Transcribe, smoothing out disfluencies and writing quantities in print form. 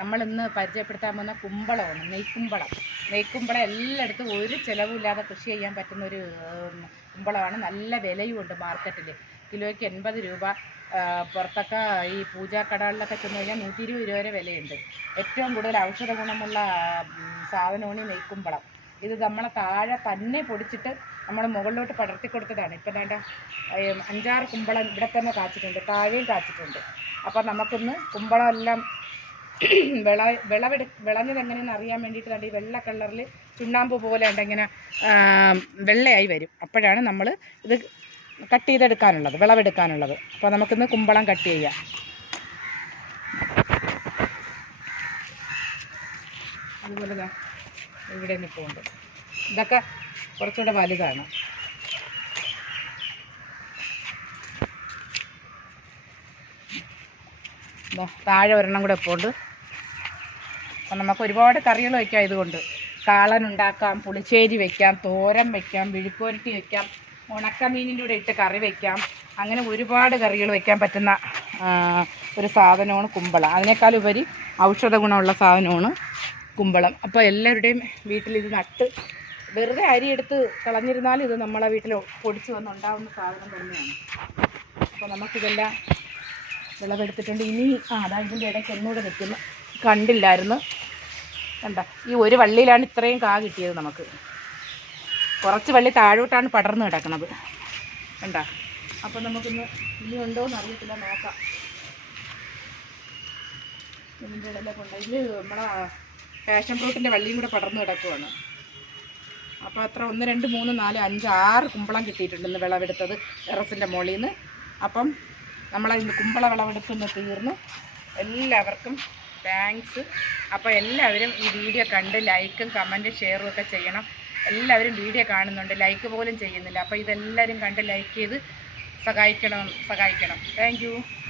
നമ്മളിന്ന് പരിചയപ്പെടുത്താൻ പോകുന്ന കുമ്പളമാണ്, നെയ്ക്കുമ്പളം എല്ലായിടത്തും ഒരു ചിലവുമില്ലാതെ കൃഷി ചെയ്യാൻ പറ്റുന്ന ഒരു കുമ്പളമാണ്. നല്ല വിലയുമുണ്ട് മാർക്കറ്റിൽ. കിലോയ്ക്ക് 80 രൂപ. പുറത്തൊക്കെ ഈ പൂജാക്കടകളിലൊക്കെ ചെന്ന് കഴിഞ്ഞാൽ 120 രൂപ വരെ വിലയുണ്ട്. ഏറ്റവും കൂടുതൽ ഔഷധ ഗുണമുള്ള സാധനമാണ് ഈ നെയ്ക്കുമ്പളം. ഇത് നമ്മളെ താഴെ തന്നെ പൊടിച്ചിട്ട് നമ്മൾ മുകളിലോട്ട് പടർത്തി കൊടുത്തതാണ്. ഇപ്പം വേണ്ട 5-6 കുമ്പളം ഇവിടെ തന്നെ കാച്ചിട്ടുണ്ട്, താഴെയും കാച്ചിട്ടുണ്ട്. അപ്പം നമുക്കൊന്ന് കുമ്പളം എല്ലാം വിളഞ്ഞത് എങ്ങനെയെന്ന് അറിയാൻ വേണ്ടിയിട്ട് കണ്ട് ഈ വെള്ള കളറിൽ ചുണ്ണാമ്പ് പോലെ ഉണ്ട്, ഇങ്ങനെ വെള്ളയായി വരും. അപ്പോഴാണ് നമ്മൾ ഇത് കട്ട് ചെയ്തെടുക്കാനുള്ളത്, വിളവെടുക്കാനുള്ളത്. അപ്പോൾ നമുക്കിന്ന് കുമ്പളം കട്ട് ചെയ്യാം. അതുപോലെ ഇവിടെ നിൽപ്പുണ്ട്. ഇതൊക്കെ കുറച്ചുകൂടെ വലുതാണ്. താഴെ ഒരെണ്ണം കൂടെ ഇപ്പോൾ ഉണ്ട്. അപ്പം നമുക്ക് ഒരുപാട് കറികൾ വയ്ക്കാം. ഇതുകൊണ്ട് കാളൻ ഉണ്ടാക്കാം, പുളിശ്ശേരി വയ്ക്കാം, തോരൻ വയ്ക്കാം, വിഴുക്കുവരട്ടി വയ്ക്കാം, ഉണക്കമീനിൻ്റെ കൂടെ ഇട്ട് കറി വയ്ക്കാം. അങ്ങനെ ഒരുപാട് കറികൾ വയ്ക്കാൻ പറ്റുന്ന ഒരു സാധനമാണ് കുമ്പളം. അതിനേക്കാളുപരി ഔഷധ ഗുണമുള്ള സാധനമാണ് കുമ്പളം. അപ്പോൾ എല്ലാവരുടെയും വീട്ടിൽ ഇത് നട്ട് വെറുതെ അരിയെടുത്ത് കളഞ്ഞിരുന്നാലും ഇത് നമ്മളെ വീട്ടിൽ പൊടിച്ച് വന്നുണ്ടാകുന്ന സാധനം തന്നെയാണ്. അപ്പോൾ നമുക്കിതെല്ലാം വിളവെടുത്തിട്ടുണ്ട്. ഇനി അതാ ഇതിൻ്റെ ഇടയ്ക്ക് ഒന്നുകൂടെ നിൽക്കുന്നു, കണ്ടില്ലായിരുന്നു. കണ്ട, ഈ ഒരു വള്ളിയിലാണ് ഇത്രയും കാ കിട്ടിയത് നമുക്ക്. കുറച്ച് വള്ളി താഴോട്ടാണ് പടർന്ന് കിടക്കുന്നത്, കണ്ട. അപ്പം നമുക്കിന്ന് ഇനി ഉണ്ടോയെന്ന് അറിയത്തില്ല, നോക്കാം. ഇതിൻ്റെ ഇടയിലൊക്കെ ഉണ്ട്. ഇത് നമ്മളെ പാഷൻ ഫ്രൂട്ടിൻ്റെ വള്ളിയും കൂടെ പടർന്ന് കിടക്കുവാണ്. അപ്പോൾ അത്ര 1, 2, 3, 4, 5, 6 കുമ്പളം കിട്ടിയിട്ടുണ്ട് ഇന്ന് വിളവെടുത്തത് ടെറസിൻ്റെ മുകളിൽ നിന്ന്. അപ്പം നമ്മളിന്ന് കുമ്പള വിളവെടുക്കുന്ന തീർന്നു. എല്ലാവർക്കും താങ്ക്സ്. അപ്പോൾ എല്ലാവരും ഈ വീഡിയോ കണ്ട് ലൈക്കും കമൻറ്റും ഷെയറും ഒക്കെ ചെയ്യണം. എല്ലാവരും വീഡിയോ കാണുന്നുണ്ട്, ലൈക്ക് പോലും ചെയ്യുന്നില്ല. അപ്പോൾ ഇതെല്ലാവരും കണ്ട് ലൈക്ക് ചെയ്ത് സഹായിക്കണം. Thank you.